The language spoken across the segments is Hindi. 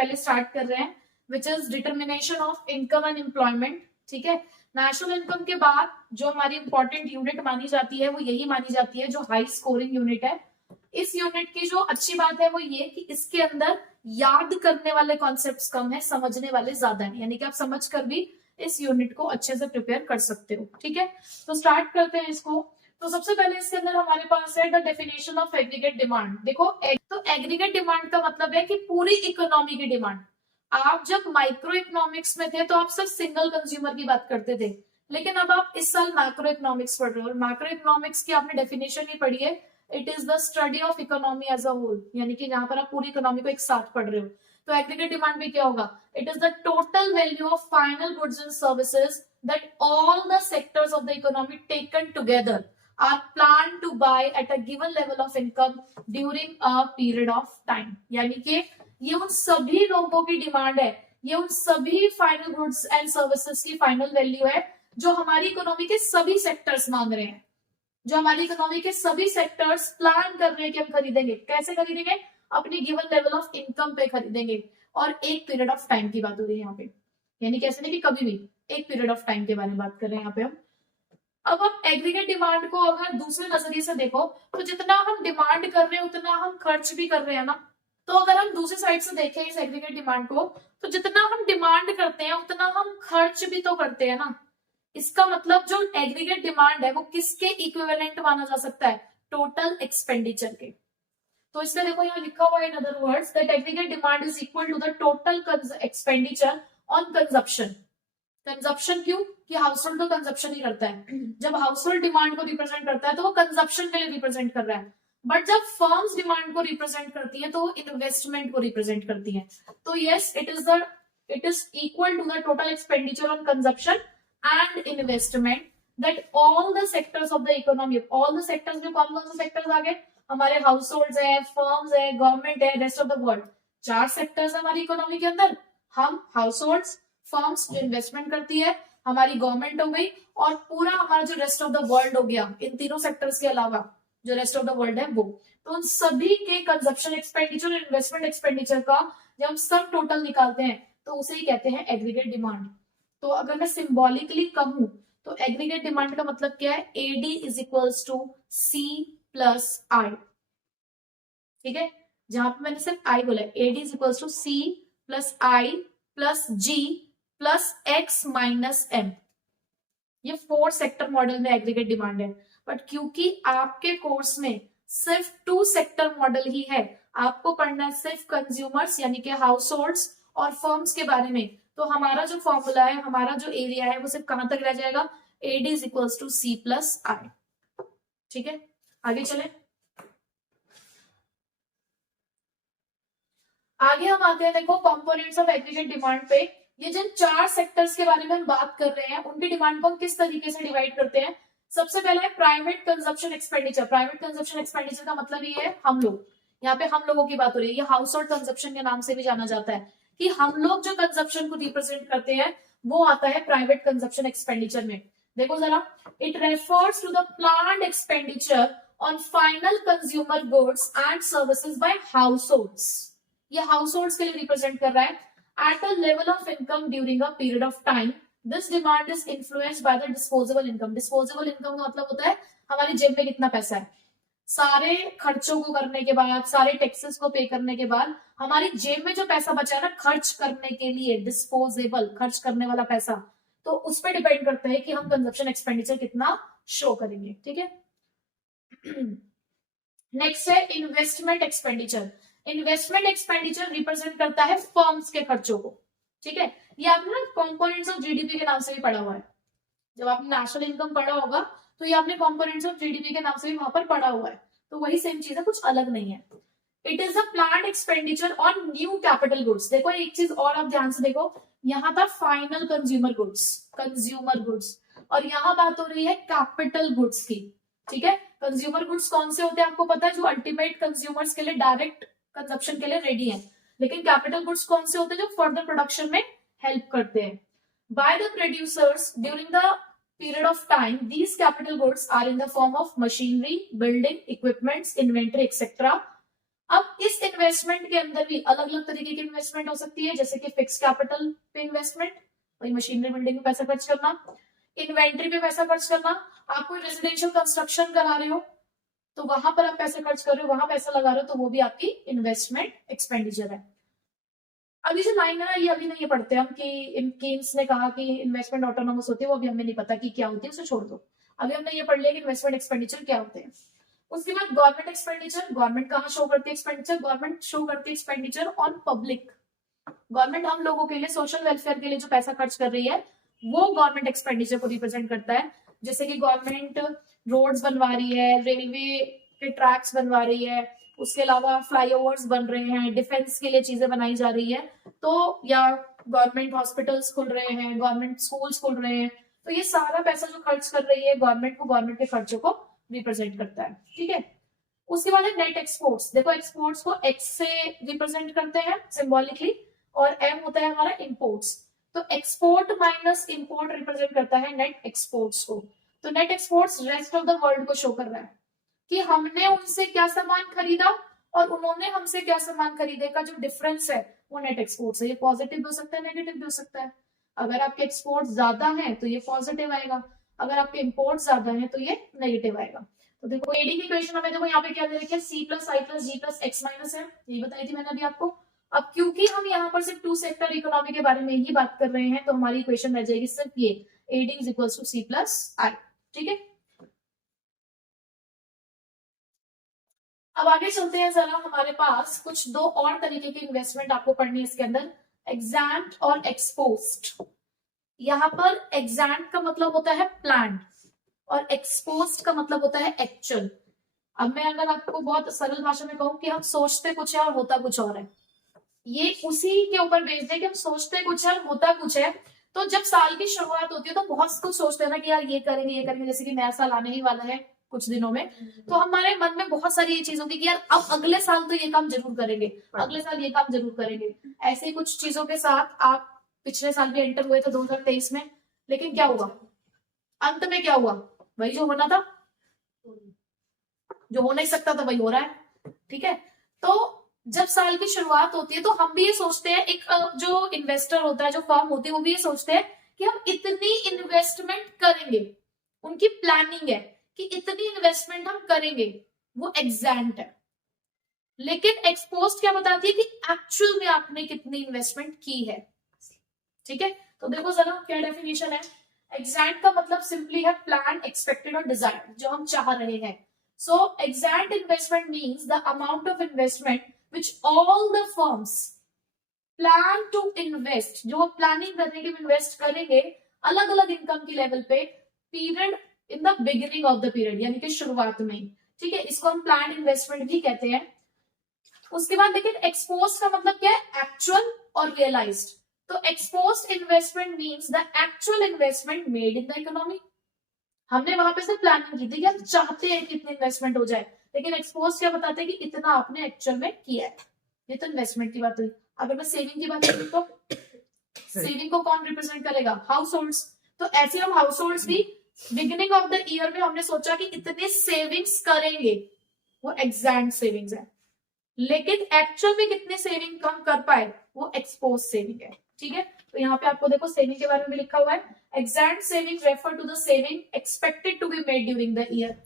पहले स्टार्ट कर रहे हैं, which is determination of income and employment. ठीक है, नेशनल इनकम के बाद जो हमारी इंपॉर्टेंट यूनिट मानी जाती है वो यही मानी जाती है जो हाई स्कोरिंग यूनिट है। इस यूनिट की जो अच्छी बात है वो ये कि इसके अंदर याद करने वाले कॉन्सेप्ट्स कम है, समझने वाले ज्यादा है, यानी कि आप समझ कर भी इस यूनिट को अच्छे से प्रिपेयर कर सकते हो। ठीक है, तो स्टार्ट करते हैं इसको। तो सबसे पहले इसके अंदर हमारे पास है the definition of aggregate demand. देखो, तो एग्रीगेट डिमांड का मतलब है कि पूरी इकोनॉमी की डिमांड। आप जब माइक्रो इकोनॉमिक्स में थे तो आप सिर्फ सिंगल कंज्यूमर की बात करते थे, लेकिन अब आप इस साल मैक्रो इकोनॉमिक्स पढ़ रहे हो, और मैक्रो इकोनॉमिक्स की आपने डेफिनेशन ही पढ़ी है, it is the study of economy as a whole, यानी कि यहाँ पर आप पूरी इकोनॉमी को एक साथ पढ़ रहे हो। तो एग्रीगेट डिमांड में क्या होगा? It is the total value of final goods and services that all the sectors of the economy taken together are plan to buy at a given level of income during a period of time. यानी कि ये उन सभी लोगों की डिमांड है, ये उन सभी फाइनल गुड्स एंड सर्विसेज की फाइनल वैल्यू है जो हमारी इकोनॉमी के सभी सेक्टर्स मांग रहे हैं, जो हमारी इकोनॉमी के सभी सेक्टर्स प्लान कर रहे हैं कि हम खरीदेंगे। कैसे खरीदेंगे? अपनी गिवन लेवल ऑफ इनकम पे खरीदेंगे, और एक पीरियड ऑफ टाइम की बात हो रही है यहाँ पे, यानी कैसे नहीं कि कभी भी, एक पीरियड ऑफ टाइम के बारे में बात कर रहे हैं यहाँ पे हम। अब हम एग्रीगेट डिमांड को अगर दूसरे नजरिए से देखो तो जितना हम डिमांड कर रहे हैं उतना हम खर्च भी कर रहे हैं ना। तो अगर हम दूसरी साइड से देखें इस एग्रीगेट डिमांड को, तो जितना हम डिमांड करते हैं उतना हम खर्च भी तो करते हैं ना। इसका मतलब जो एग्रीगेट डिमांड है वो किसके इक्विवेलेंट माना जा सकता है? टोटल एक्सपेंडिचर के। तो इसलिए देखो यहाँ लिखा हुआ है in other words that aggregate demand is equal to the total expenditure on consumption. Consumption क्यों? कि हाउस होल्ड तो कंजप्शन ही करता है। जब हाउस होल्ड डिमांड को रिप्रेजेंट करता है तो वो कंजप्शन के लिए रिप्रेजेंट कर रहा है, बट जब फर्म्स डिमांड को रिप्रेजेंट करती है तो वो इन्वेस्टमेंट को रिप्रेजेंट करती है। तो yes, it is equal to the total expenditure on consumption and investment that all the sectors of the economy, all the sectors में कौन कौन से सेक्टर्स आ गए? हमारे हाउस होल्ड है, फर्म्स है, गवर्नमेंट है, rest of the world. 4 sectors है हमारी इकोनॉमी के अंदर। हम हाउस होल्ड, फर्म्स जो इन्वेस्टमेंट करती है, हमारी गवर्नमेंट हो गई, और पूरा हमारा जो रेस्ट ऑफ द वर्ल्ड हो गया, इन तीनों सेक्टर्स के अलावा जो रेस्ट ऑफ द वर्ल्ड है वो। तो उन सभी के कंजप्शन एक्सपेंडिचर, इन्वेस्टमेंट एक्सपेंडिचर का जब हम सब टोटल निकालते हैं तो उसे ही कहते हैं एग्रीगेट डिमांड। तो अगर मैं सिंबॉलिकली कहूं तो एग्रीगेट डिमांड का मतलब क्या है? AD is equals to C plus I. ठीक है, जहां पे मैंने सिर्फ आई बोला है, AD is equals to C plus I plus G plus X minus M. ये 4 सेक्टर मॉडल में एग्रीगेट डिमांड है, बट क्योंकि आपके कोर्स में सिर्फ 2 सेक्टर मॉडल ही है, आपको पढ़ना है सिर्फ कंज्यूमर्स यानी कि हाउस होल्ड्स और फर्म्स के बारे में, तो हमारा जो फॉर्मूला है, हमारा जो एरिया है वो सिर्फ कहां तक रह जाएगा? AD is equals to C plus I. ठीक है, आगे चले। आगे हम आते हैं, देखो कंपोनेंट्स ऑफ एग्रीगेट डिमांड पे। ये जिन 4 सेक्टर्स के बारे में हम बात कर रहे हैं उनकी डिमांड को हम किस तरीके से डिवाइड करते हैं? सबसे पहला है private consumption expenditure. Private consumption expenditure का मतलब ये है हम लोग, यहाँ पे हम लोगों की बात हो रही है। ये हाउस होल्ड कंजप्शन के नाम से भी जाना जाता है, कि हम लोग जो कंजप्शन को रिप्रेजेंट करते हैं वो आता है प्राइवेट कंजप्शन एक्सपेंडिचर में। देखो जरा, it refers to the planned expenditure on final consumer goods and services by households. ये हाउस होल्ड्स के लिए रिप्रेजेंट कर रहा है। At a level of income during a period of time, this demand is influenced by the disposable income. Disposable income का मतलब होता है हमारी जेब में कितना पैसा है। सारे खर्चों को करने के बाद, सारे टैक्सेस को पे करने के बाद हमारी जेब में जो पैसा बचा है ना खर्च करने के लिए, डिस्पोजेबल, खर्च करने वाला पैसा, तो उस पर डिपेंड करता है कि हम कंजप्शन एक्सपेंडिचर कितना शो करेंगे। ठीक है, नेक्स्ट है investment expenditure. Investment expenditure represent करता है फर्म्स के खर्चों को। ठीक है, ये आपने ना कंपोनेंट्स ऑफ जीडीपी के नाम से भी पढ़ा हुआ है। जब आपने नेशनल इनकम पढ़ा होगा तो ये आपने कंपोनेंट्स ऑफ जीडीपी के नाम से भी वहां पर पढ़ा हुआ है, तो वही सेम चीज है, कुछ अलग नहीं है। It is a planned expenditure on new capital goods. देखो एक चीज और आप ध्यान से देखो, यहाँ था फाइनल कंज्यूमर गुड्स, और यहाँ बात हो रही है कैपिटल गुड्स की। ठीक है, कंज्यूमर गुड्स कौन से होते हैं आपको पता है? जो अल्टीमेट कंज्यूमर्स के लिए डायरेक्ट कंजप्शन के लिए रेडी है। लेकिन कैपिटल गुड्स कौन से होते हैं? जो फर्दर प्रोडक्शन में हेल्प करते हैं। By the producers during the period of time, these capital goods are in the form of machinery, building equipments, inventory, etc. अब इस इन्वेस्टमेंट के अंदर भी अलग अलग तरीके की इन्वेस्टमेंट हो सकती है, जैसे कि फिक्स कैपिटल पे इन्वेस्टमेंट, वही मशीनरी बिल्डिंग में पैसा खर्च करना, इन्वेंट्री पे पैसा खर्च करना, आप कोई रेजिडेंशियल कंस्ट्रक्शन करा रहे हो तो वहां पर आप पैसे खर्च कर रहे हो, वहां पैसा लगा रहे हो, तो वो भी आपकी इन्वेस्टमेंट एक्सपेंडिचर है। अभी जो लाइन है ये अभी नहीं पढ़ते हम कि केन्स ने कहा कि इन्वेस्टमेंट ऑटोनोमस होती है, वो अभी हमें नहीं पता कि क्या होती है, उसे छोड़ दो। अभी हमने ये पढ़ लिया कि इन्वेस्टमेंट एक्सपेंडिचर क्या होते हैं। उसके बाद गवर्नमेंट एक्सपेंडिचर, गवर्नमेंट कहाँ शो करती है एक्सपेंडिचर, गवर्नमेंट शो करती है एक्सपेंडिचर ऑन पब्लिक। गवर्नमेंट हम लोगों के लिए सोशल वेलफेयर के लिए जो पैसा खर्च कर रही है वो गवर्नमेंट एक्सपेंडिचर को रिप्रेजेंट करता है। जैसे कि गवर्नमेंट रोड्स बनवा रही है, रेलवे के ट्रैक्स बनवा रही है, उसके अलावा फ्लाईओवर्स बन रहे हैं, डिफेंस के लिए चीजें बनाई जा रही है, तो या गवर्नमेंट हॉस्पिटल्स खुल रहे हैं, गवर्नमेंट स्कूल्स खुल रहे हैं, तो ये सारा पैसा जो खर्च कर रही है गवर्नमेंट को, गवर्नमेंट के खर्चों को रिप्रेजेंट करता है। ठीक है, उसके बाद है नेट एक्सपोर्ट्स। देखो एक्सपोर्ट्स को एक्स से रिप्रेजेंट करते हैं सिंबॉलिकली, और एम होता है हमारा इंपोर्ट्स। तो एक्सपोर्ट माइनस इंपोर्ट रिप्रेजेंट करता है नेट एक्सपोर्ट्स को। तो net exports rest of the world को शो कर रहा है कि हमने उनसे क्या सामान खरीदा और उन्होंने हमसे क्या सामान खरीदे का जो डिफरेंस है वो नेट एक्सपोर्ट्स है। ये पॉजिटिव भी हो सकता है, नेगेटिव भी हो सकता है। अगर आपके एक्सपोर्ट ज्यादा है तो ये पॉजिटिव आएगा, अगर आपके इंपोर्ट ज्यादा है तो ये नेगेटिव आएगा। तो देखो एडी की इक्वेशन हमें देखो यहाँ पे क्या दे रखी है, सी plus I plus G plus X minus है, ये बताई थी मैंने अभी आपको। अब क्योंकि हम यहाँ पर सिर्फ टू सेक्टर इकोनॉमी के बारे में ही बात कर रहे हैं तो हमारी इक्वेशन रह जाएगी सिर्फ ये, AD is equal to C plus I. ठीक है, अब आगे चलते हैं जरा, हमारे पास कुछ दो और तरीके की इन्वेस्टमेंट आपको पढ़नी है इसके अंदर, एग्जैम्प्ट और एक्सपोज्ड। यहाँ पर एग्जैम्प्ट का मतलब होता है प्लान और एक्सपोज्ड का मतलब होता है एक्चुअल। अब मैं अगर आपको बहुत सरल भाषा में कहूं कि हम सोचते कुछ है और होता कुछ और है, ये उसी के ऊपर बेस्ड है कि हम सोचते कुछ है और होता कुछ है। तो जब साल की शुरुआत होती है तो बहुत कुछ सोचते हैं ना कि यार ये करेंगे ये करेंगे, जैसे कि नया साल आने ही वाला है कुछ दिनों में, तो हमारे मन में बहुत सारी ये चीज होगी कि यार अब अगले साल तो ये काम जरूर करेंगे, अगले साल ये काम जरूर करेंगे। ऐसे ही कुछ चीजों के साथ आप पिछले साल भी एंटर हुए थे 2023 में, लेकिन क्या हुआ अंत में, क्या हुआ वही जो होना था, जो हो नहीं सकता था वही हो रहा है। ठीक है, तो जब साल की शुरुआत होती है तो हम भी ये सोचते हैं, एक जो इन्वेस्टर होता है, जो फर्म होती है, वो भी ये सोचते हैं कि हम इतनी इन्वेस्टमेंट करेंगे, उनकी प्लानिंग है कि इतनी इन्वेस्टमेंट हम करेंगे, वो एग्जैक्ट है। लेकिन एक्सपोज्ड क्या बताती है कि एक्चुअल में आपने कितनी इन्वेस्टमेंट की है। ठीक है, तो देखो जरा क्या डेफिनेशन है। एग्जैक्ट का मतलब सिंपली है प्लान, एक्सपेक्टेड और डिजायर्ड, जो हम चाह रहे हैं। So exact investment means the amount of investment which all the firms plan to invest, जो प्लानिंग करने की इन्वेस्ट करेंगे अलग अलग इनकम की लेवल पे, period in the beginning of the period, यानी कि शुरुआत में। ठीक है, इसको हम प्लान इन्वेस्टमेंट भी कहते हैं। उसके बाद लेकिन एक्सपोज का मतलब क्या है, एक्चुअल और रियलाइज्ड। तो exposed investment means the actual investment made in the economy. हमने वहां पे सिर्फ प्लानिंग की थी कि हम चाहते हैं कि इतनी इन्वेस्टमेंट हो जाए, लेकिन एक्सपोज क्या बताते हैं कि इतना आपने एक्चुअल में किया है। ये तो इन्वेस्टमेंट की बात हुई। अगर मैं सेविंग की बात करूं तो सेविंग को कौन रिप्रेजेंट करेगा, हाउस होल्ड्स। तो ऐसे हम हाउस होल्ड्स भी बिगिनिंग ऑफ द ईयर में हमने सोचा कि इतने सेविंग्स करेंगे, वो एग्जैक्ट सेविंग्स है, लेकिन एक्चुअल में कितने सेविंग कम कर पाए वो एक्सपोज सेविंग है। ठीक है, तो यहाँ पे आपको देखो सेविंग के बारे में भी लिखा हुआ है, exact saving refer to the saving expected to be made during the year,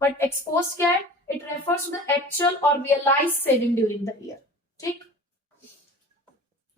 but ex post क्या है, it refers to the actual और realize saving during the year. ठीक,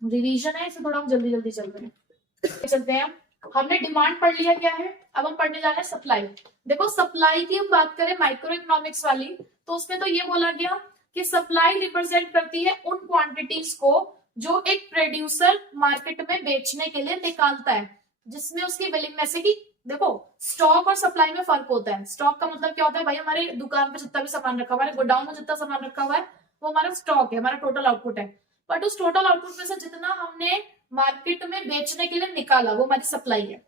रिवीजन है, इसे थोड़ा हम जल्दी जल्दी चल रहे हैं, चलते हैं। हमने डिमांड पढ़ लिया क्या है, अब हम पढ़ने जा रहे हैं सप्लाई। देखो सप्लाई की हम बात करें माइक्रो इकोनॉमिक्स वाली, तो उसमें तो ये बोला गया कि सप्लाई रिप्रेजेंट करती है उन क्वांटिटीज को जो एक प्रोड्यूसर मार्केट में बेचने के लिए निकालता है, जिसमें उसकी विलिंगनेस है कि देखो स्टॉक और सप्लाई में फर्क होता है। स्टॉक का मतलब क्या होता है, भाई हमारे दुकान पे जितना भी सामान रखा हुआ है, गोडाउन में जितना सामान रखा हुआ है वो हमारा स्टॉक है, हमारा टोटल आउटपुट है। बट उस टोटल आउटपुट में से जितना हमने मार्केट में बेचने के लिए निकाला वो हमारी सप्लाई है।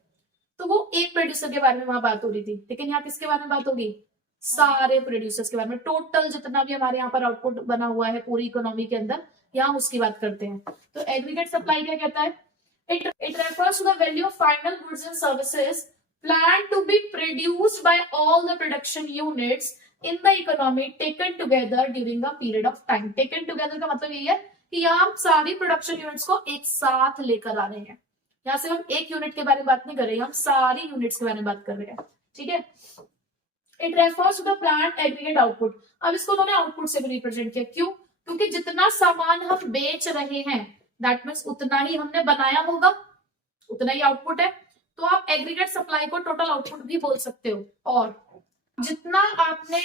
तो वो एक प्रोड्यूसर के बारे में वहां बात हो रही थी, लेकिन यहाँ किसके बारे में बात होगी, सारे प्रोड्यूसर्स के बारे में, टोटल जितना भी हमारे यहाँ पर आउटपुट बना हुआ है पूरी इकोनॉमी के अंदर, यहाँ उसकी बात करते हैं। तो एग्रीगेट सप्लाई क्या कहता है, it refers to the value of final goods and services planned to be produced by all the production units in the economy taken together during the period of time. Taken together का मतलब यही है कि यहाँ हम सारी प्रोडक्शन यूनिट्स को एक साथ लेकर आ रहे हैं। यहाँ से हम एक यूनिट के बारे में बात नहीं कर रहे हैं, हम सारी यूनिट्स के बारे में बात कर रहे हैं, ठीक है। It refers to the planned aggregate output. अब इसको उन्होंने आउटपुट से भी रिप्रेजेंट किया, क्यों? क्योंकि जितना सामान हम बेच रहे हैं दैट मीन्स उतना ही हमने बनाया होगा, उतना ही आउटपुट है। तो आप एग्रीगेट सप्लाई को टोटल आउटपुट भी बोल सकते हो। और जितना आपने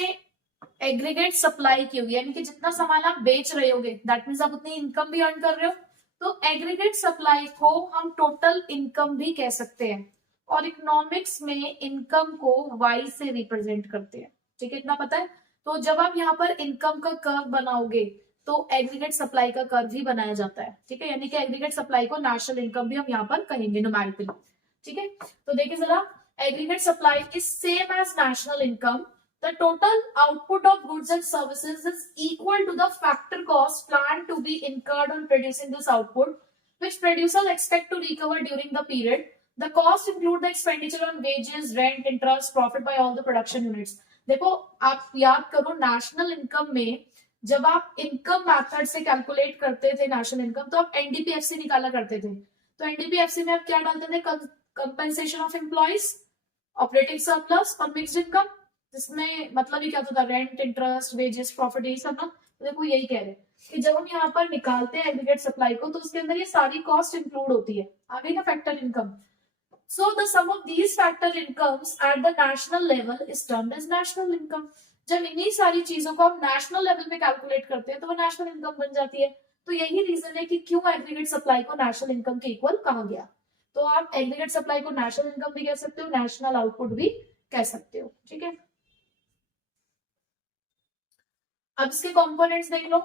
एग्रीगेट सप्लाई की होगी, यानी कि जितना सामान आप बेच रहे होगे दैट मीन्स आप उतनी इनकम भी अर्न कर रहे हो, तो एग्रीगेट सप्लाई को हम टोटल इनकम भी कह सकते हैं। और इकोनॉमिक्स में इनकम को वाई से रिप्रेजेंट करते हैं, ठीक है, इतना पता है। तो जब आप यहाँ पर इनकम का कर्व बनाओगे तो एग्रीगेट सप्लाई का कर्व भी बनाया जाता है, ठीक है, यानी कि एग्रीगेट सप्लाई को नेशनल इनकम भी हम यहाँ पर कहेंगे न्यूमेरिकली, ठीक है। तो देखिए जरा, aggregate supply is same as national income. The total output of goods and services is equal to the factor cost planned to be incurred on producing this output, which producers expect to recover during the period. The cost include the expenditure on wages, rent, interest, profit by all the production units. देखो आप याद करो, नेशनल इनकम में जब आप इनकम मेथड से कैलकुलेट करते थे नेशनल इनकम, तो आप एनडीपीएफसी निकाला करते थे। तो एनडीपीएफसी में आप क्या डालते थे? Compensation of employees, operating surplus और मिक्स्ड इनकम, जिसमें मतलब ही क्या होता था? रेंट, इंटरेस्ट, वेजेस, प्रॉफिट, यही सब ना। तो देखो यही कह रहे हैं कि जब हम यहाँ पर निकालते हैं एग्रीगेट सप्लाई को तो उसके अंदर ये सारी कॉस्ट इंक्लूड होती है। आ गई ना factor income. So the sum of these factor incomes at the national level is termed as national income. जब इन्हीं सारी चीजों को हम नेशनल लेवल पे कैलकुलेट करते हैं तो वो नेशनल इनकम बन जाती है। तो यही रीजन है कि क्यों एग्रीगेट सप्लाई को नेशनल इनकम के इक्वल कहा गया। तो आप एग्रीगेट सप्लाई को नेशनल इनकम भी कह सकते हो, नेशनल आउटपुट भी कह सकते हो, ठीक है। अब इसके कंपोनेंट्स देख लो।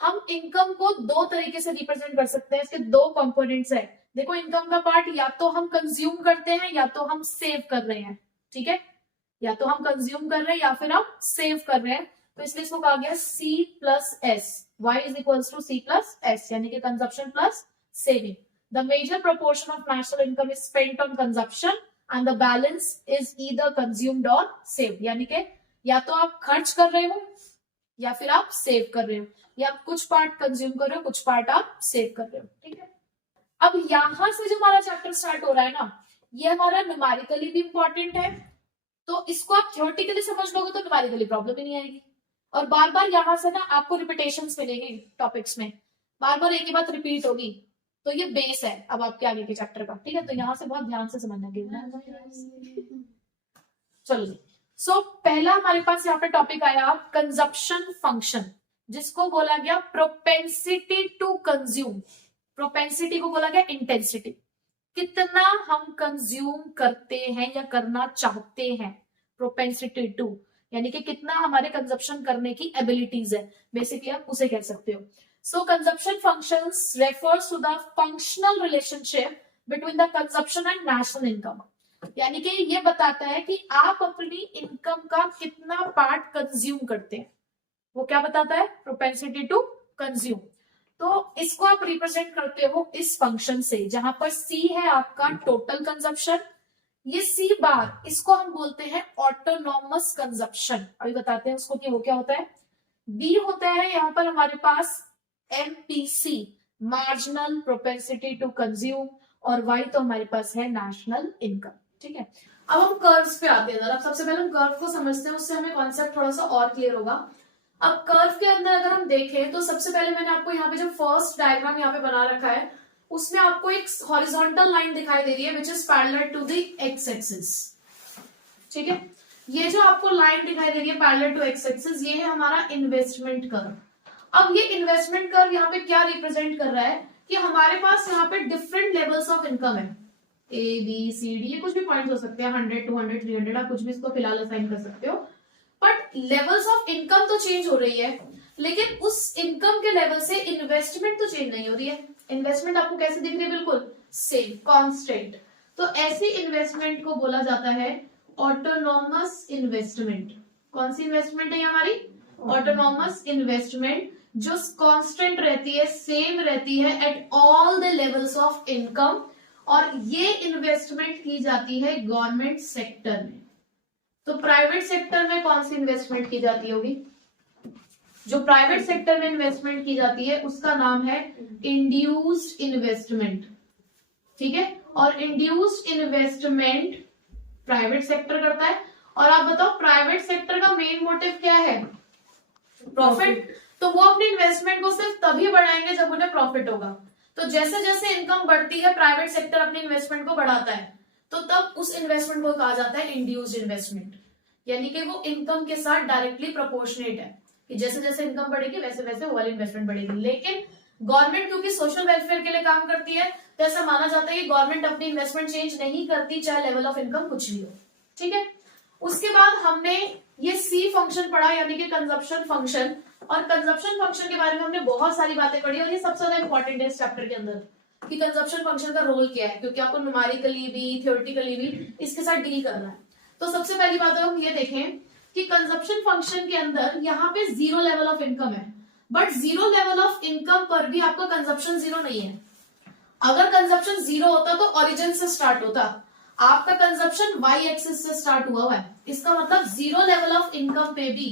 हम इनकम को दो तरीके से रिप्रेजेंट कर सकते हैं, इसके दो कंपोनेंट्स है। देखो इनकम का पार्ट या तो हम कंज्यूम करते हैं या तो हम सेव कर रहे हैं, ठीक है, या तो हम कंज्यूम कर रहे हैं या फिर हम सेव कर रहे हैं। तो इसलिए इसको कहा गया C plus S, Y is equals to C plus S, यानी कि consumption plus saving. The major proportion of national income is spent on consumption and the balance is either consumed or saved, यानी कि या तो आप खर्च कर रहे हो या फिर आप सेव कर रहे हो, या आप कुछ पार्ट कंज्यूम कर रहे हो, कुछ पार्ट आप सेव कर रहे हो, ठीक है। अब यहां से जो हमारा चैप्टर स्टार्ट हो रहा है ना, ये हमारा न्यूमेरिकली भी इंपॉर्टेंट है। तो इसको आप थ्योरेटिकली समझ लोगे तो न्यूमेरिकली प्रॉब्लम ही नहीं आएगी। और बार बार यहां से ना आपको रिपीटेशंस मिलेंगे टॉपिक्स में, बार बार एक ही बात रिपीट होगी। तो ये बेस है अब आपके आगे के चैप्टर का, ठीक है। तो यहां से बहुत ध्यान से समझना। चलो सो पहला हमारे पास यहाँ पे टॉपिक आया कंजप्शन फंक्शन, जिसको बोला गया प्रोपेंसिटी टू कंज्यूम। प्रोपेंसिटी को बोला गया इंटेंसिटी, कितना हम कंज्यूम करते हैं या करना चाहते हैं। प्रोपेंसिटी टू यानी कि कितना हमारे कंजप्शन करने की एबिलिटीज है, बेसिकली आप उसे कह सकते हो। So consumption functions refers to the functional relationship between the consumption and national income, यानी कि ये बताता है कि आप अपनी इनकम का कितना पार्ट कंज्यूम करते हैं, वो क्या बताता है? Propensity to consume. तो इसको आप रिप्रेजेंट करते हो इस फंक्शन से, जहां पर C है आपका टोटल कंजप्शन, ये C बार इसको हम बोलते हैं ऑटोनॉमस कंजप्शन। अभी बताते हैं उसको कि वो क्या होता है। B होता है यहाँ पर हमारे पास MPC, marginal propensity to consume, और Y तो हमारे पास है नेशनल इनकम, ठीक है। अब हम कर्व्स पे आते हैं जरा। सबसे पहले हम कर्व को समझते हैं, उससे हमें कॉन्सेप्ट थोड़ा सा और क्लियर होगा। अब कर्व के अंदर अगर हम देखें तो सबसे पहले मैंने आपको यहाँ पे जो फर्स्ट डायग्राम यहाँ पे बना रखा है उसमें आपको एक हॉरिजॉन्टल लाइन दिखाई दे रही है which is parallel to the X axis, ठीक है। ये जो आपको लाइन दिखाई दे रही है पैरेलल टू एक्स एक्सिस, ये है हमारा इन्वेस्टमेंट कर्व। अब ये इन्वेस्टमेंट कर्व यहाँ पे क्या रिप्रेजेंट कर रहा है कि हमारे पास यहाँ पे डिफरेंट लेवल्स ऑफ इनकम है, ABCD, ये कुछ भी पॉइंट्स हो सकते हैं, 100, 200, 300, आप कुछ भी इसको फिलहाल असाइन कर सकते हो। बट लेवल्स ऑफ इनकम तो चेंज हो रही है, लेकिन उस इनकम के लेवल से इन्वेस्टमेंट तो चेंज नहीं हो रही है। इन्वेस्टमेंट आपको कैसे दिख रही है? बिल्कुल सेम, कांस्टेंट। तो ऐसी इन्वेस्टमेंट को बोला जाता है ऑटोनॉमस इन्वेस्टमेंट। कौन सी इन्वेस्टमेंट है हमारी? ऑटोनॉमस इन्वेस्टमेंट, जो कांस्टेंट रहती है, सेम रहती है at all the levels of income, और ये इन्वेस्टमेंट की जाती है गवर्नमेंट सेक्टर में। तो प्राइवेट सेक्टर में कौन सी इन्वेस्टमेंट की जाती होगी? जो प्राइवेट सेक्टर में इन्वेस्टमेंट की जाती है उसका नाम है इंड्यूस्ड इन्वेस्टमेंट, ठीक है। और इंड्यूस्ड इन्वेस्टमेंट प्राइवेट सेक्टर करता है। और आप बताओ प्राइवेट सेक्टर का मेन मोटिव क्या है? प्रॉफिट। तो वो अपनी इन्वेस्टमेंट को सिर्फ तभी बढ़ाएंगे जब उन्हें प्रॉफिट होगा। तो जैसे जैसे इनकम बढ़ती है प्राइवेट सेक्टर अपनी इन्वेस्टमेंट को बढ़ाता है, तो तब उस इन्वेस्टमेंट को कहा जाता है इंड्यूस्ड इन्वेस्टमेंट, यानी कि वो इनकम के साथ डायरेक्टली प्रोपोर्शनेट है कि जैसे जैसे इनकम बढ़ेगी वैसे वैसे वो वाली इन्वेस्टमेंट बढ़ेगी। लेकिन गवर्नमेंट क्योंकि सोशल वेलफेयर के लिए काम करती है, तो ऐसा माना जाता है कि गवर्नमेंट अपनी इन्वेस्टमेंट चेंज नहीं करती चाहे लेवल ऑफ इनकम कुछ भी हो, ठीक है। उसके बाद हमने ये सी फंक्शन पढ़ा, यानी कि कंजप्शन फंक्शन। और कंजप्शन फंक्शन के बारे में हमने बहुत सारी बातें पढ़ी और ये सबसे ज्यादा इंपॉर्टेंट है इस चैप्टर के अंदर कि कंजप्शन फंक्शन का रोल क्या है, क्योंकि आपको न्यूमेरिकली भी थ्योरेटिकली भी इसके साथ डील करना है। तो सबसे पहली बात हम ये देखें कि कंजप्शन फंक्शन के अंदर यहाँ पे जीरो लेवल ऑफ इनकम है, but zero level of income पर भी आपका कंजप्शन जीरो नहीं है। अगर कंजप्शन जीरो होता तो ओरिजिन से स्टार्ट होता, आपका कंजप्शन वाई एक्सिस से स्टार्ट हुआ है। इसका मतलब जीरो लेवल ऑफ इनकम पे भी,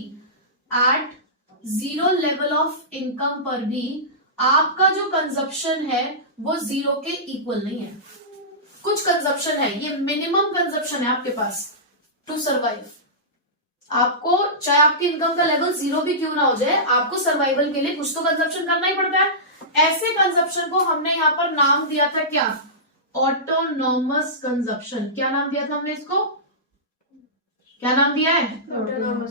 at zero level of income पर भी आपका जो कंजप्शन है वो जीरो के इक्वल नहीं है। कुछ कंजप्शन है, ये मिनिमम कंजप्शन है आपके पास टू सर्वाइव। आपको चाहे आपकी इनकम का लेवल जीरो भी क्यों ना हो जाए, आपको सर्वाइवल के लिए कुछ तो कंजप्शन करना ही पड़ता है। ऐसे कंजप्शन को हमने यहाँ पर नाम दिया था क्या? Autonomous consumption. क्या नाम दिया था हमने इसको? क्या नाम दिया है?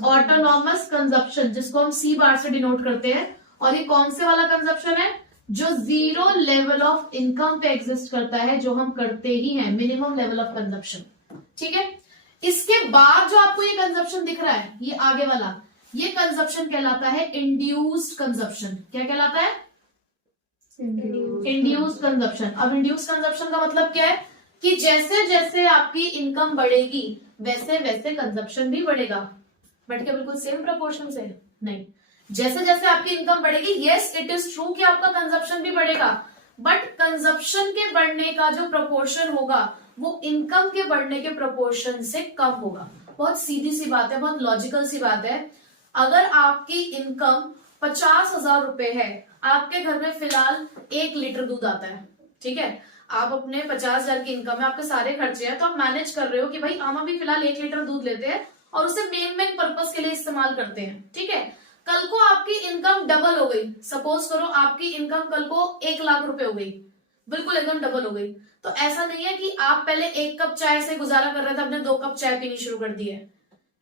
ऑटोनॉमस कंजप्शन, जिसको हम सी बार से डिनोट करते हैं। और ये कौन से वाला कंजप्शन है? जो जीरो लेवल ऑफ इनकम पे एग्जिस्ट करता है, जो हम करते ही हैं, मिनिमम लेवल ऑफ कंजप्शन, ठीक है। इसके बाद जो आपको ये कंजप्शन दिख रहा है, ये आगे वाला, ये कंजप्शन कहलाता है इंड्यूस्ड कंजप्शन। क्या कहलाता है? Induced consumption. अब इंड्यूस्ड कंजप्शन का मतलब क्या है कि जैसे जैसे आपकी इनकम बढ़ेगी वैसे वैसे कंजप्शन भी बढ़ेगा, बट क्या बिल्कुल सेम प्रोपोर्शन से? नहीं। जैसे जैसे आपकी इनकम बढ़ेगी, यस इट इज ट्रू कि आपका कंजप्शन भी बढ़ेगा, बट कंजप्शन के बढ़ने का जो प्रोपोर्शन होगा वो इनकम के बढ़ने के प्रोपोर्शन से कम होगा। बहुत सीधी सी बात है, बहुत लॉजिकल सी बात है। अगर आपकी इनकम 50,000 रुपए है, आपके घर में फिलहाल 1 लीटर दूध आता है, ठीक है। आप अपने 50,000 की इनकम है, आपके सारे खर्चे हैं, तो आप मैनेज कर रहे हो कि भाई हम अभी फिलहाल 1 लीटर दूध लेते हैं और उसे मेन पर्पस के लिए इस्तेमाल करते हैं, ठीक है। कल को आपकी इनकम डबल हो गई, सपोज करो आपकी इनकम कल को 1 लाख रुपए हो गई, बिल्कुल एकदम डबल हो गई, तो ऐसा नहीं है कि आप पहले 1 कप चाय से गुजारा कर रहे थे, आपने 2 कप चाय पीनी शुरू कर दी है,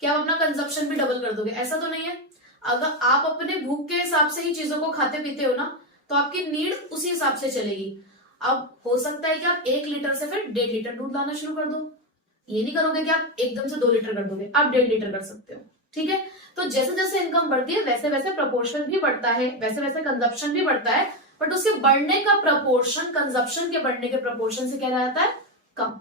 क्या आप अपना कंजप्शन भी डबल कर दोगे? ऐसा तो नहीं है। अगर आप अपने भूख के हिसाब से ही चीजों को खाते पीते हो ना, तो आपकी नीड उसी हिसाब से चलेगी। अब हो सकता है कि आप 1 लीटर से फिर 1.5 लीटर दूध लाना शुरू कर दो, ये नहीं करोगे कि आप एकदम से 2 लीटर कर दोगे, आप 1.5 लीटर कर सकते हो, ठीक है। तो जैसे जैसे इनकम बढ़ती है वैसे वैसे प्रोपोर्शन भी बढ़ता है, वैसे वैसे कंजप्शन भी बढ़ता है, बट उसके बढ़ने का प्रोपोर्शन कंजप्शन के बढ़ने के प्रोपोर्शन से क्या रहता है? कम।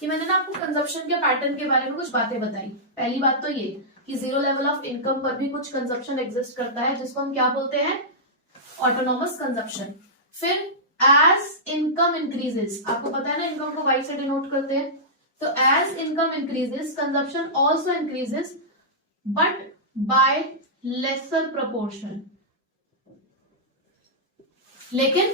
कि मैंने ना आपको कंजप्शन के पैटर्न के बारे में कुछ बातें बताई। पहली बात तो ये कि जीरो लेवल ऑफ इनकम पर भी कुछ कंजप्शन एग्जिस्ट करता है, जिसको हम क्या बोलते हैं? Autonomous consumption. फिर एज इनकम इंक्रीजेस, आपको पता है ना इनकम को वाई से डिनोट करते हैं, तो as income increases consumption also increases but by lesser proportion, लेकिन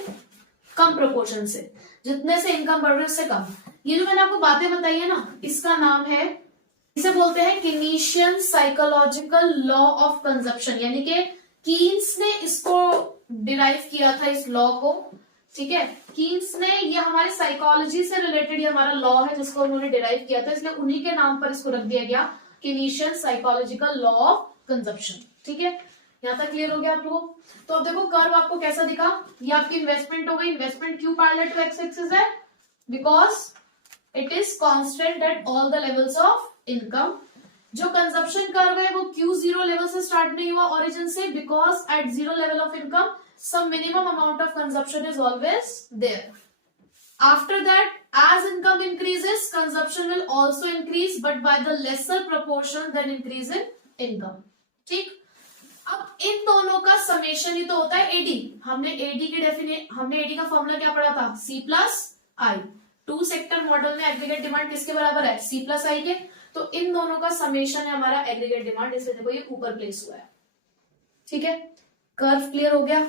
कम प्रोपोर्शन से, जितने से इनकम बढ़ रही है उससे कम। ये जो मैंने आपको बातें बताई है ना, इसका नाम है, इसे बोलते हैं कीनीशियन साइकोलॉजिकल लॉ ऑफ कंजप्शन, यानी कि कीन्स ने इसको डिराइव किया था इस लॉ को, ठीक है। कीन्स ने, ये हमारे साइकोलॉजी से रिलेटेड ये हमारा लॉ है जिसको उन्होंने डिराइव किया था, इसलिए उन्हीं के नाम पर इसको रख दिया गया कीनीशियन साइकोलॉजिकल लॉ ऑफ कंजप्शन, ठीक है। यहां तक क्लियर हो गया आप लोगों? तो अब देखो कर्व आपको कैसा दिखा, ये आपकी इन्वेस्टमेंट हो गई। इन्वेस्टमेंट क्यों पैरेलल टू एक्स एक्सिस है? Because it is constant at all the levels of income. जो कंजप्शन कर्व है वो क्यों जीरो लेवल से स्टार्ट नहीं हुआ ओरिजिन से? Because at zero level of income some minimum amount of consumption is always there. After that, as income increases, consumption will also increase, but by the lesser proportion than increase in income. ठीक? अब इन दोनों का समेशन ही तो होता है एडी। हमने एडी का फॉर्मूला क्या पढ़ा था? C plus I। 2 sector model में एग्रीगेट डिमांड किसके बराबर है? C plus I के। तो इन दोनों का समेशन है हमारा एग्रीगेट डिमांड, इसलिए देखो ये ऊपर प्लेस हुआ है। ठीक है, कर्व क्लियर हो गया।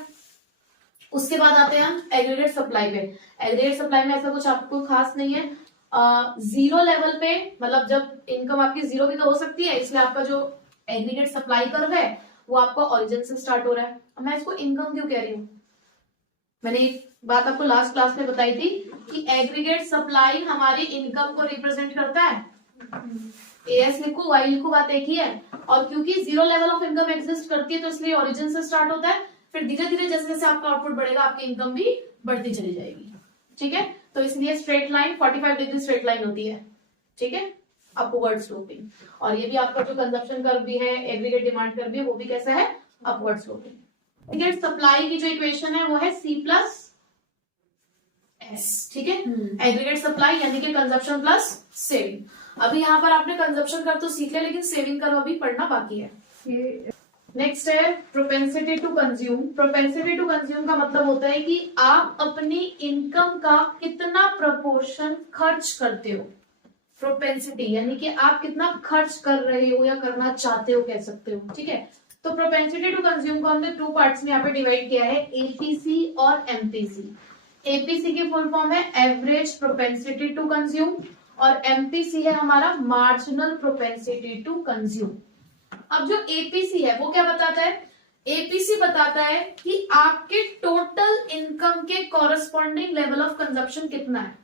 उसके बाद आते हैं हम एग्रीगेट सप्लाई पे। एग्रीगेट सप्लाई में ऐसा कुछ आपको खास नहीं है। जीरो लेवल पे, मतलब जब इनकम आपकी जीरो भी तो हो सकती है, इसलिए आपका जो एग्रीगेट सप्लाई कर्व है वो आपका ओरिजिन से स्टार्ट हो रहा है। अब मैं इसको इनकम क्यों कह रही हूँ, मैंने एक बात आपको लास्ट क्लास में बताई थी कि एग्रीगेट सप्लाई हमारी इनकम को रिप्रेजेंट करता है। एएस लिखू वाई लिखू, बात एक ही है। और क्योंकि zero level of income exist करती है तो इसलिए ओरिजिन से स्टार्ट होता है, फिर धीरे धीरे जैसे जैसे आपका आउटपुट बढ़ेगा आपकी इनकम भी बढ़ती चली जाएगी। ठीक है, तो इसलिए straight line 45 degree straight line होती है। ठीक है, अपवर्ड स्लोपिंग। और ये भी आपका जो कंजप्शन कर्व भी है, एग्रीगेट डिमांड कर्व भी है, वो भी कैसा है, अपवर्ड स्लोपिंग। एग्रीगेट सप्लाई की जो इक्वेशन है वो है C प्लस S। ठीक है, एग्रीगेट सप्लाई यानी कि कंजप्शन प्लस सेविंग। अभी यहाँ पर आपने कंजप्शन कर्व तो सीख लिया, लेकिन सेविंग कर्व अभी पढ़ना बाकी है। नेक्स्ट है propensity to consume. Propensity to consume का मतलब होता है कि आप अपनी इनकम का कितना प्रपोर्शन खर्च करते हो। प्रोपेंसिटी यानी कि आप कितना खर्च कर रहे हो या करना चाहते हो, कह सकते हो। ठीक है, तो प्रोपेंसिटी टू कंज्यूम को हमने 2 पार्ट्स में यहाँ पे डिवाइड किया है, एपीसी और एमपीसी। एपीसी की फुल फॉर्म है एवरेज प्रोपेंसिटी टू कंज्यूम, और एमपीसी है हमारा मार्जिनल प्रोपेंसिटी टू कंज्यूम। अब जो एपीसी है वो क्या बताता है, एपीसी बताता है कि आपके टोटल इनकम के कॉरस्पॉन्डिंग लेवल ऑफ कंजप्शन कितना है,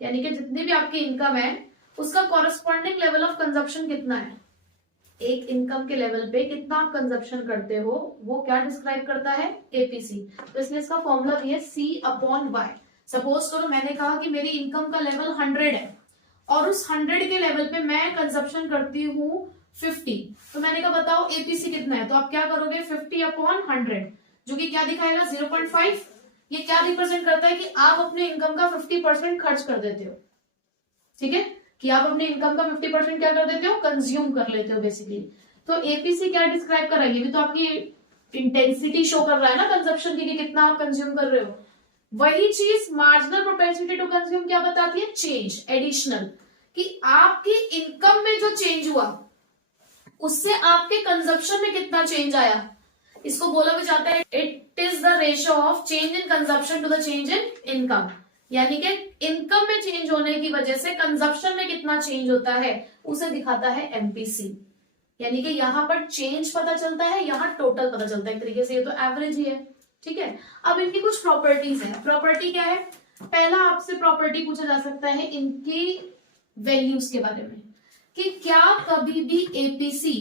यानी कि जितनी भी आपकी इनकम है उसका कॉरस्पॉन्डिंग लेवल ऑफ कंजप्शन कितना है। एक इनकम के लेवल पे कितना आप कंजप्शन करते हो वो क्या डिस्क्राइब करता है, एपीसी। तो इसलिए इसका फॉर्मूला भी है C/Y। सपोज करो मैंने कहा कि मेरी इनकम का लेवल 100 है और उस 100 के लेवल पे मैं कंजप्शन करती हूँ 50, तो मैंने कहा बताओ एपीसी कितना है, तो आप क्या करोगे 50/100, जो कि क्या दिखाएगा 0.5। ये क्या रिप्रेजेंट करता है कि आप अपने इनकम का 50% खर्च कर देते हो। ठीक है, कि आप अपने इनकम का 50% क्या कर देते हो, कंज्यूम कर लेते हो बेसिकली। तो एपीसी क्या डिस्क्राइब कर रहा है, ये भी तो आपकी इंटेंसिटी शो कर रहा है ना कंजप्शन की, कि कितना आप कंज्यूम कर रहे हो। वही चीज मार्जिनल प्रोपेंसिटी टू कंज्यूम क्या बताती है, चेंज, एडिशनल, कि आपकी इनकम में जो चेंज हुआ उससे आपके कंजप्शन में कितना चेंज आया। इसको बोला भी जाता है it is the ratio of change in consumption to the change in income, यानी कि इनकम में चेंज होने की वजह से कंजप्शन में कितना चेंज होता है उसे दिखाता है एमपीसी। यानी कि यहाँ पर चेंज पता चलता है, यहाँ टोटल पता चलता है। एक तरीके से ये तो एवरेज ही है। ठीक है, अब इनकी कुछ प्रॉपर्टीज है। प्रॉपर्टी क्या है, पहला आपसे प्रॉपर्टी पूछा जा सकता है इनकी वैल्यूज के बारे में, कि क्या कभी भी एपीसी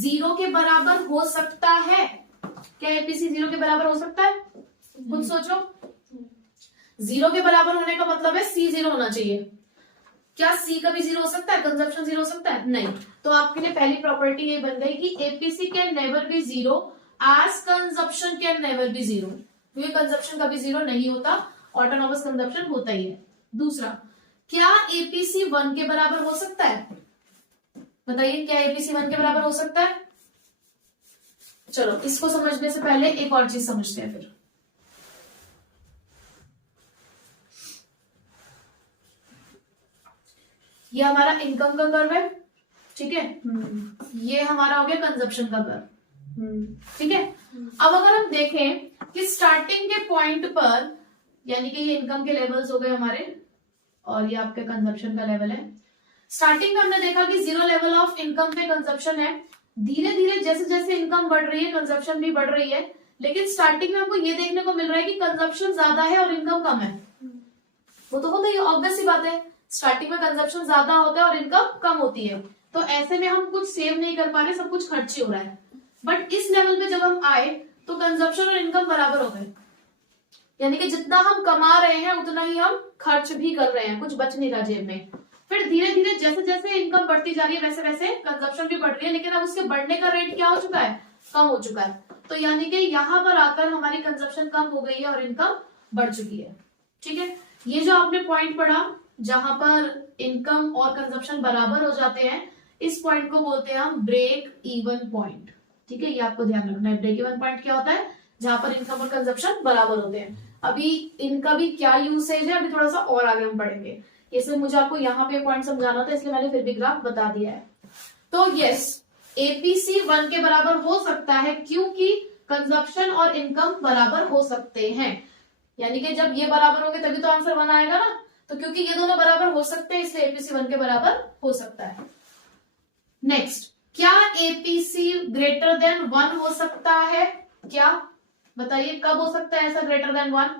0 के बराबर हो सकता है। क्या एपीसी 0 के बराबर हो सकता है, खुद सोचो। 0 के बराबर होने का मतलब है C 0 होना चाहिए। क्या C कभी 0 हो सकता है, कंजप्शन 0 हो सकता है, नहीं। तो आपके लिए पहली प्रॉपर्टी ये बन गई कि APC can never be 0 as consumption can never be 0। क्योंकि कंजप्शन कभी 0 नहीं होता, ऑटोनॉमस कंजप्शन होता ही है। दूसरा, क्या एपीसी 1 के बराबर हो सकता है, बताइए क्या एपीसी 1 के बराबर हो सकता है। चलो इसको समझने से पहले एक और चीज समझते हैं फिर। ये हमारा इनकम का कर्व है, ठीक है। ये हमारा हो गया कंजप्शन का कर्व, ठीक है। अब अगर हम देखें कि स्टार्टिंग के पॉइंट पर, यानी कि ये इनकम के लेवल्स हो गए हमारे और ये आपके कंजप्शन का लेवल है। स्टार्टिंग में हमने देखा कि 0 लेवल ऑफ इनकम पे कंजप्शन है, धीरे धीरे जैसे जैसे इनकम बढ़ रही है कंजप्शन भी बढ़ रही है, लेकिन स्टार्टिंग में हमको ये देखने को मिल रहा है कि कंजप्शन ज्यादा है और इनकम कम है। वो तो होता ही, ऑब्वियस सी बात है, स्टार्टिंग में कंजप्शन ज्यादा होता है और इनकम कम होती है, तो ऐसे में हम कुछ सेव नहीं कर पा रहे, सब कुछ खर्च ही हो रहा है। बट इस लेवल पे जब हम आए तो कंजप्शन और इनकम बराबर हो गए, यानी कि जितना हम कमा रहे हैं उतना ही हम खर्च भी कर रहे हैं, कुछ बच नहीं रहा जेब में। फिर धीरे धीरे जैसे जैसे इनकम बढ़ती जा रही है वैसे वैसे कंजप्शन भी बढ़ रही है, लेकिन अब उसके बढ़ने का रेट क्या हो चुका है, कम हो चुका है। तो यानी कि यहाँ पर आकर हमारी कंजप्शन कम हो गई है और इनकम बढ़ चुकी है, ठीक है। ये जो आपने पॉइंट पढ़ा जहां पर इनकम और कंजप्शन बराबर हो जाते हैं, इस पॉइंट को बोलते हैं हम ब्रेक इवन पॉइंट, ठीक है। ये आपको ध्यान रखना है, ब्रेक इवन पॉइंट क्या होता है, जहां पर इनकम और कंजप्शन बराबर होते हैं। अभी इनका भी क्या यूसेज है, अभी थोड़ा सा और आगे हम पढ़ेंगे। ये सब मुझे आपको यहाँ पे पॉइंट समझाना था, इसलिए मैंने फिर भी ग्राफ बता दिया है। तो यस, एपीसी 1 के बराबर हो सकता है क्योंकि कंजप्शन और इनकम बराबर हो सकते हैं। यानी कि जब ये बराबर होंगे तभी तो आंसर 1 आएगा ना। तो क्योंकि ये दोनों बराबर हो सकते हैं इसलिए एपीसी 1 के बराबर हो सकता है। नेक्स्ट, क्या एपीसी ग्रेटर देन 1 हो सकता है? क्या बताइए कब हो सकता है ऐसा ग्रेटर देन 1?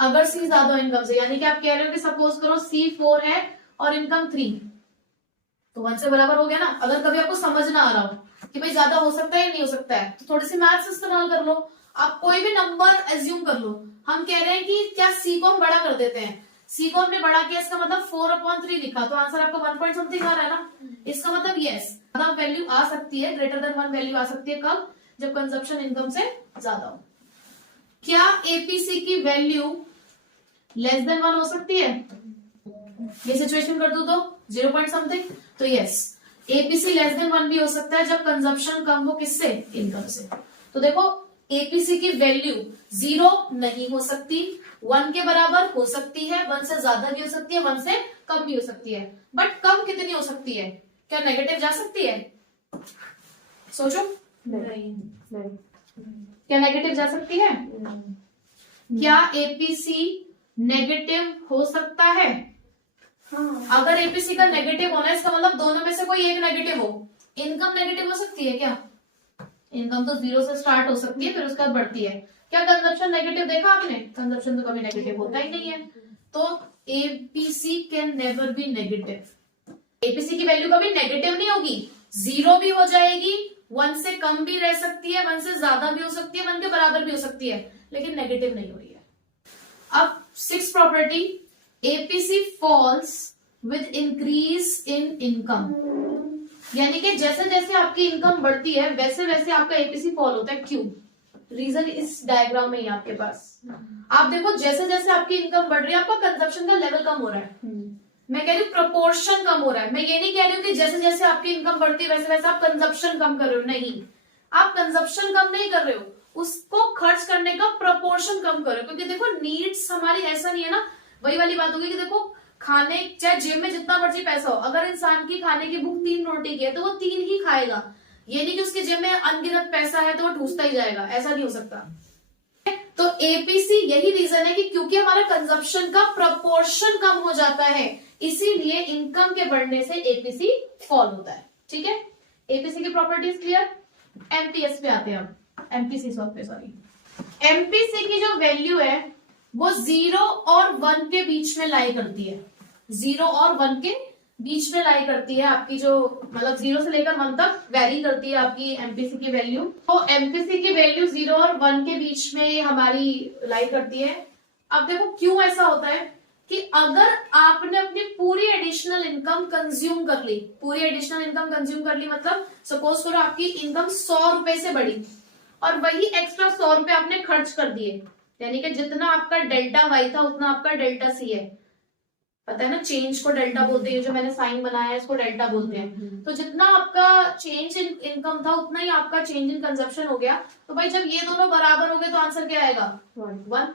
अगर सी ज्यादा इनकम से, यानी कि आप कह रहे हो कि सपोज करो सी 4 है और इनकम 3, तो 1 से बराबर हो गया ना। अगर कभी आपको समझ ना आ रहा हो कि भाई ज्यादा हो सकता है या नहीं हो सकता है, तो थोड़ी सी मैथ्स इस्तेमाल कर लो। आप कोई भी नंबर एज्यूम कर लो। हम कह रहे हैं कि क्या सी को हम बड़ा कर देते हैं, सी को हमने बड़ा किया, इसका मतलब 4/3 लिखा, तो आंसर आपका 1 पॉइंट समथिंग आ रहा है ना। इसका मतलब यस, वैल्यू आ सकती है, ग्रेटर देन 1 वैल्यू आ सकती है। कब? जब कंजप्शन इनकम से ज्यादा हो। क्या एपीसी की वैल्यू लेस देन 1 हो सकती है? ये सिचुएशन कर दो तो 0 पॉइंट समथिंग, तो यस, एपीसी लेस देन 1 भी हो सकता है जब कंजप्शन कम हो। किससे? इनकम से। तो देखो एपीसी की वैल्यू 0 नहीं हो सकती, 1 के बराबर हो सकती है, 1 से ज्यादा भी हो सकती है, 1 से कम भी हो सकती है। बट कम कितनी हो सकती है? क्या नेगेटिव जा सकती है? सोचो। नहीं। क्या नेगेटिव जा सकती है? क्या एपीसी नेगेटिव हो सकता है? अगर एपीसी का नेगेटिव होना है इसका मतलब दोनों में से कोई एक नेगेटिव हो। इनकम नेगेटिव हो सकती है क्या? इनकम तो 0 से स्टार्ट हो सकती है फिर उसके बाद बढ़ती है। क्या कंजप्शन नेगेटिव देखा आपने? कंजप्शन तो कभी नेगेटिव होता ही नहीं है। तो APC can never B negative. APC की वैल्यू कभी नेगेटिव नहीं होगी, 0 भी हो जाएगी, 1 से कम भी रह सकती है, 1 से ज्यादा भी हो सकती है, 1 के बराबर भी हो सकती है, लेकिन नेगेटिव नहीं हो रही है। अब 6th property, APC falls with increase in income. यानी कि जैसे जैसे आपकी इनकम बढ़ती है वैसे वैसे आपका एपीसी फॉल होता है। क्यों? रीजन इस डायग्राम में ही आपके पास। आप देखो जैसे जैसे आपकी इनकम बढ़ रही है आपका कंजप्शन का लेवल कम हो रहा है। मैं कह रही हूँ प्रोपोर्शन कम हो रहा है। मैं ये नहीं कह रही हूँ कि जैसे जैसे आपकी इनकम बढ़ती है वैसे वैसे आप कंजप्शन कम कर रहे हो। नहीं, आप कंजप्शन कम नहीं कर रहे हो, उसको खर्च करने का प्रोपोर्शन कम कर रहे हो। क्योंकि देखो नीड्स हमारी ऐसा नहीं है ना, वही वाली बात होगी कि देखो खाने, चाहे जेब में जितना मर्जी पैसा हो, अगर इंसान की खाने की भूख 3 रोटी की है तो वो 3 ही खाएगा। ये नहीं कि उसके जेब में अनगिनत पैसा है तो वो ठूसता ही जाएगा, ऐसा नहीं हो सकता। तो एपीसी यही रीजन है कि क्योंकि हमारा कंजप्शन का प्रपोर्शन कम हो जाता है, इसीलिए इनकम के बढ़ने से एपीसी फॉल होता है। ठीक है, एपीसी की प्रॉपर्टीज क्लियर। एमपीएस पे आते हैं अब, एमपीसी सॉरी। एमपीसी की जो वैल्यू है वो 0 और 1 के बीच में लाई करती है। 0 और 1 के बीच में लाई करती है आपकी जो, मतलब 0 से लेकर 1 तक वेरी करती है आपकी एमपीसी की वैल्यू। तो एमपीसी की वैल्यू 0 और 1 के बीच में हमारी लाई करती है। अब देखो क्यों ऐसा होता है कि अगर आपने अपनी पूरी एडिशनल इनकम कंज्यूम कर ली, पूरी एडिशनल इनकम कंज्यूम कर ली, मतलब सपोज करो आपकी इनकम 100 रुपए से बढ़ी और वही एक्स्ट्रा 100 रुपए आपने खर्च कर दिए, यानी कि जितना आपका डेल्टा वाई था उतना आपका डेल्टा सी है। पता है ना, चेंज को डेल्टा बोलते हैं, जो मैंने साइन बनाया है इसको डेल्टा बोलते हैं। तो जितना आपका चेंज इन इनकम था उतना ही आपका चेंज इन कंजप्शन हो गया। तो भाई जब ये दोनों बराबर हो गए तो आंसर क्या आएगा? 1।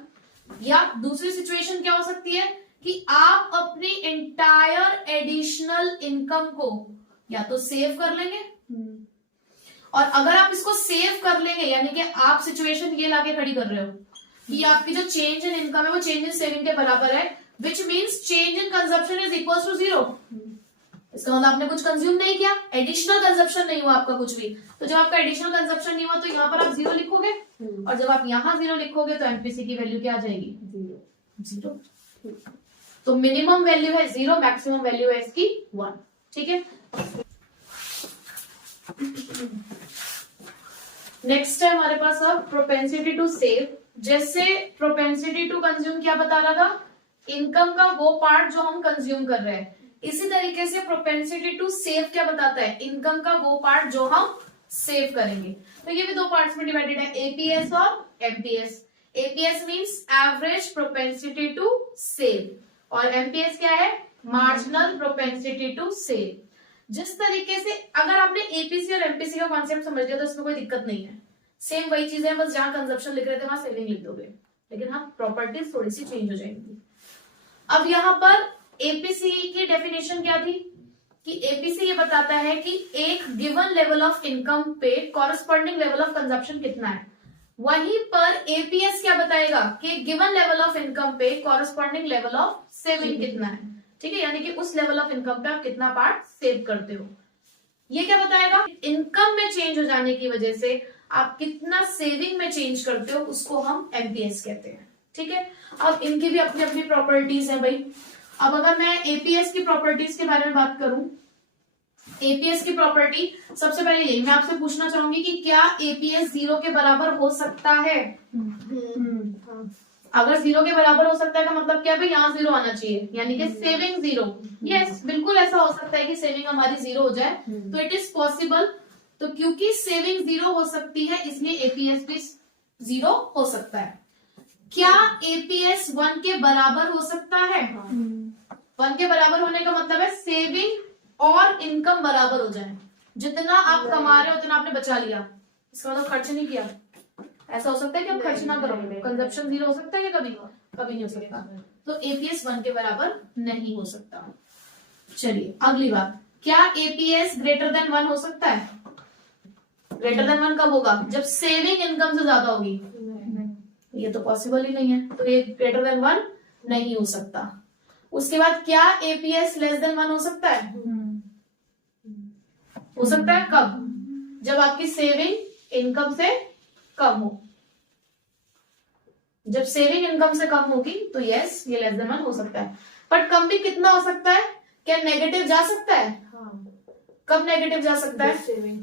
या दूसरी सिचुएशन क्या हो सकती है कि आप अपनी एंटायर एडिशनल इनकम को या तो सेव कर लेंगे, और अगर आप इसको सेव कर लेंगे यानी कि आप सिचुएशन ये लाके खड़ी कर रहे हो कि आपकी जो चेंज इन इनकम है वो चेंज इन सेविंग के बराबर है, which means change in consumption is equal to 0। इसका मतलब आपने कुछ कंज्यूम नहीं किया, एडिशनल कंजप्शन नहीं हुआ आपका कुछ भी। तो जब आपका एडिशनल कंजप्शन नहीं हुआ तो यहाँ पर आप 0 लिखोगे, और जब आप यहाँ 0 लिखोगे तो एमपीसी की वैल्यू क्या आ जाएगी? 0। तो मिनिमम वैल्यू है 0, मैक्सिमम वैल्यू है इसकी 1। ठीक है, नेक्स्ट है हमारे पास अब प्रोपेंसिटी टू सेव। जैसे प्रोपेंसिटी टू कंज्यूम क्या बता रहा था? इनकम का वो पार्ट जो हम कंज्यूम कर रहे हैं। इसी तरीके से प्रोपेंसिटी टू सेव क्या बताता है? इनकम का वो पार्ट जो हम सेव करेंगे। तो ये भी 2 पार्ट्स में डिवाइडेड है, एपीएस और MPS. APS means average propensity to save, और एमपीएस क्या है? Marginal propensity to save. जिस तरीके से अगर आपने एपीसी और एमपीसी का कॉन्सेप्ट समझ लिया तो इसमें कोई दिक्कत नहीं है, सेम वही चीजें, बस जहां कंजप्शन लिख रहे थे वहां सेविंग लिख दोगे, लेकिन हाँ प्रॉपर्टीज थोड़ी सी चेंज हो जाएंगी। अब यहाँ पर एपीसी की डेफिनेशन क्या थी? कि एपीसी ये बताता है कि एक गिवन लेवल ऑफ इनकम पे कॉरस्पॉन्डिंग लेवल ऑफ कंजप्शन कितना है। वहीं पर एपीएस क्या बताएगा कि गिवन लेवल ऑफ इनकम पे कॉरस्पॉन्डिंग लेवल ऑफ सेविंग कितना है। ठीक है, यानी कि उस लेवल ऑफ इनकम पे आप कितना पार्ट सेव करते हो। ये क्या बताएगा, इनकम में चेंज हो जाने की वजह से आप कितना सेविंग में चेंज करते हो, उसको हम एमपीएस कहते हैं। ठीक है, अब इनकी भी अपनी अपनी प्रॉपर्टीज है भाई। अब अगर मैं एपीएस की प्रॉपर्टीज के बारे में बात करूं, एपीएस की प्रॉपर्टी सबसे पहले यही मैं आपसे पूछना चाहूंगी कि क्या एपीएस 0 के बराबर हो सकता है। अगर 0 के बराबर हो सकता है का मतलब क्या है भाई, यहाँ 0 आना चाहिए, यानी कि सेविंग 0। यस, बिल्कुल ऐसा हो सकता है कि सेविंग हमारी 0 हो जाए, तो इट इज पॉसिबल। तो क्योंकि सेविंग 0 हो सकती है, इसलिए एपीएस भी 0 हो सकता है। क्या एपीएस 1 के बराबर हो सकता है। 1 के बराबर होने का मतलब है सेविंग और इनकम बराबर हो जाए, जितना आप कमा रहे हो उतना आपने बचा लिया, इसका मतलब खर्च नहीं किया। ऐसा हो सकता है कि आप खर्च ना करो, कंजप्शन 0 हो सकता है क्या, कभी कभी नहीं हो सकता। तो एपीएस 1 के बराबर नहीं हो सकता। चलिए अगली बात, क्या एपीएस ग्रेटर देन 1 हो सकता है। ग्रेटर देन 1 कब होगा, जब सेविंग इनकम से ज्यादा होगी। ये तो पॉसिबल ही नहीं है, तो ये ग्रेटर देन 1 नहीं हो सकता। उसके बाद क्या एपीएस लेस देन 1 हो सकता है। हो सकता है कब, जब आपकी सेविंग इनकम से कम हो। जब सेविंग इनकम से कम होगी तो यस, ये लेस देन 1 हो सकता है। बट कम भी कितना हो सकता है, क्या नेगेटिव जा सकता है। कब नेगेटिव जा सकता है,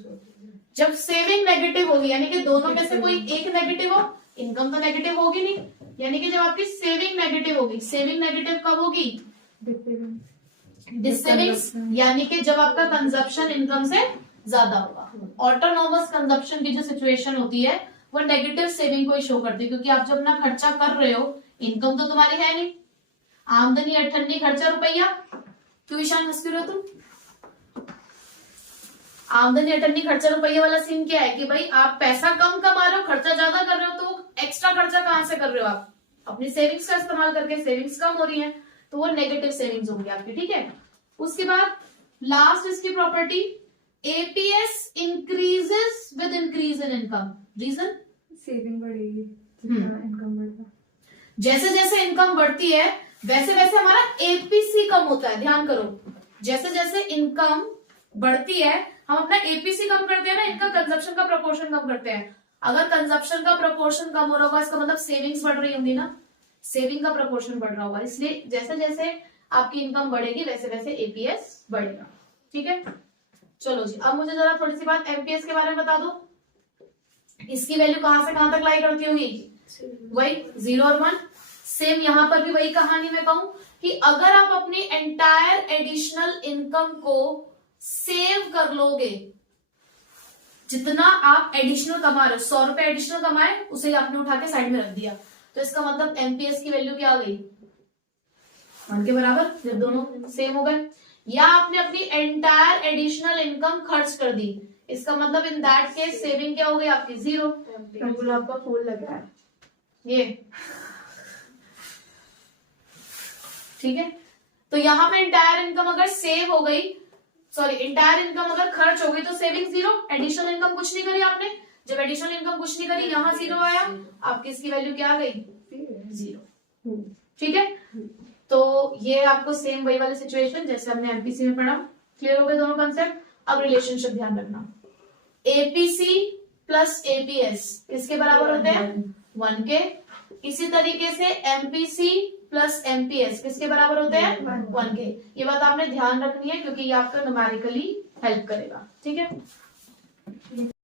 जब सेविंग नेगेटिव होगी, यानी कि दोनों में से कोई एक नेगेटिव हो। इनकम तो नेगेटिव होगी नहीं, यानी कि जब आपकी सेविंग नेगेटिव होगी। सेविंग नेगेटिव कब होगी, डिसेविंग्स, यानी कि जब आपका कंजप्शन इनकम से ज्यादा होगा। ऑटोनोमस कंजप्शन की जो सिचुएशन होती है वो नेगेटिव सेविंग को ही शो करती है, क्योंकि आप जब ना खर्चा कर रहे हो, इनकम तो तुम्हारी है नहीं, आमदनी अठन्नी खर्चा रुपया। क्यों ईशान हंस रहे हो तुम। आमदनी अठन्नी खर्चा रुपये वाला सीन क्या है कि भाई आप पैसा कम कमा रहे हो, खर्चा ज्यादा कर रहे हो, तो एक्स्ट्रा खर्चा कहां से कर रहे हो, आप अपनी सेविंग्स का इस्तेमाल करके। सेविंग्स कम हो रही है तो वो नेगेटिव सेविंग्स होंगी आपकी। ठीक है, उसके बाद लास्ट इसकी property, APS increases with increase in income. Reason, saving बढ़ेगी, इनकम बढ़ेगा। जैसे जैसे इनकम बढ़ती है वैसे वैसे हमारा एपीसी कम होता है। ध्यान करो, जैसे जैसे इनकम बढ़ती है हम अपना एपीसी कम करते हैं ना, इनका कंजप्शन का प्रोपोर्शन कम करते हैं। अगर कंजप्शन का प्रोपोर्शन कम हो रहा होगा, इसका मतलब सेविंग्स बढ़ रही होंगी ना, सेविंग का प्रोपोर्शन बढ़ रहा होगा। इसलिए जैसे जैसे आपकी इनकम बढ़ेगी वैसे वैसे एपीएस बढ़ेगा। ठीक है, चलो जी, अब मुझे जरा थोड़ी सी बात एमपीएस के बारे में बता दो। इसकी वैल्यू कहां से कहां तक लाई करती होगी, वही 0 और 1। सेम यहां पर भी वही कहानी मैं कहूं कि अगर आप अपनी एंटायर एडिशनल इनकम को सेव कर लोगे, जितना आप एडिशनल कमा रहे हो, 100 रुपए एडिशनल कमाए, उसे आपने उठा के साइड में रख दिया, तो इसका मतलब एमपीएस की वैल्यू क्या आ गई, 1 के बराबर, जब दोनों सेम हो गए। या आपने अपनी एंटायर एडिशनल इनकम खर्च कर दी, इसका मतलब इन दैट केस सेविंग क्या हो गई आपकी, 0। गुलाब का फूल लगा है ये ठीक है, तो यहाँ पे इंटायर इनकम अगर सेव हो गई, सॉरी इंटायर इनकम अगर खर्च हो गई तो सेविंग 0, एडिशनल इनकम कुछ नहीं करी आपने। जब एडिशनल इनकम कुछ नहीं करी, यहाँ 0 आया, आपकी इसकी वैल्यू क्या आ गई, 0। ठीक है, तो ये आपको सेम वही वाली सिचुएशन जैसे हमने एमपीसी में पढ़ा। क्लियर हो गए दोनों कंसेप्ट। अब रिलेशनशिप ध्यान रखना, एपीसी प्लस एपीएस किसके बराबर होते हैं, 1 के। इसी तरीके से एमपीसी प्लस एमपीएस किसके बराबर होते हैं, 1 के। ये बात आपने ध्यान रखनी है क्योंकि ये आपको न्यूमेरिकली हेल्प करेगा। ठीक है।